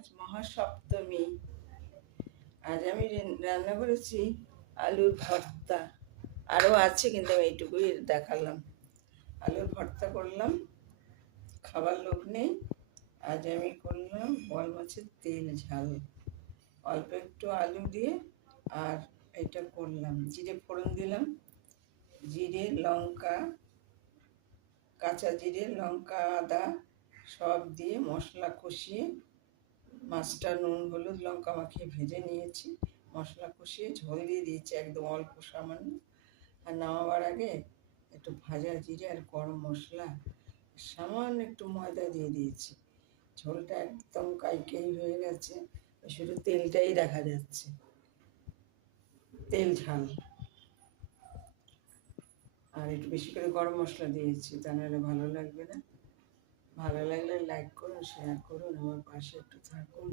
আজ মহাসপ্তমী। আজ আমি রান্না করেছি আলুর ভর্তা। আরও আছে কিন্তু আমি এইটুকুই দেখালাম। আলুর ভর্তা করলাম, খাবার লোক নেই। আজ আমি করলাম বোয়াল মাছের তেল ঝাল, অল্প একটু আলু দিয়ে। আর এটা করলাম জিরে ফোড়ন দিলাম, জিরে লঙ্কা, কাঁচা জিরে লঙ্কা আদা সব দিয়ে মশলা কষিয়ে, মাছটা নুন হলুদ লঙ্কা মাখিয়ে ভেজে নিয়েছি। মশলা কষিয়ে ঝোল দিয়ে দিয়েছি একদম অল্প সামান্য। আর নামাবার আগে একটু ভাজা জিরে আর গরম মশলা, সামান্য একটু ময়দা দিয়ে দিয়েছি। ঝোলটা একদম কাইকেই হয়ে গেছে, শুধু তেলটাই দেখা যাচ্ছে, তেল ঝাল। আর একটু বেশি করে গরম মশলা দিয়েছি, তা নাহলে ভালো লাগবে না। ভালো লাগলে লাইক করুন, শেয়ার করুন, আমার পাশে একটু থাকুন।